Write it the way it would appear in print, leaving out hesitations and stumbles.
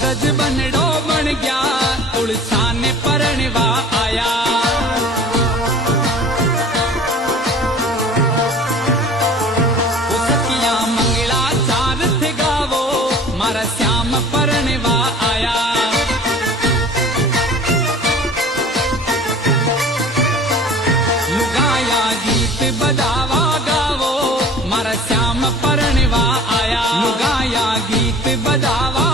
गज बनड़ो बन गया तुलसा ने परणवा आया। वो सखिया मंगला चार थे गावो मारा श्याम परणवा आया। लुगाया गीत बजावा गावो मारा श्याम परणवा आया। लुगाया गीत बजावा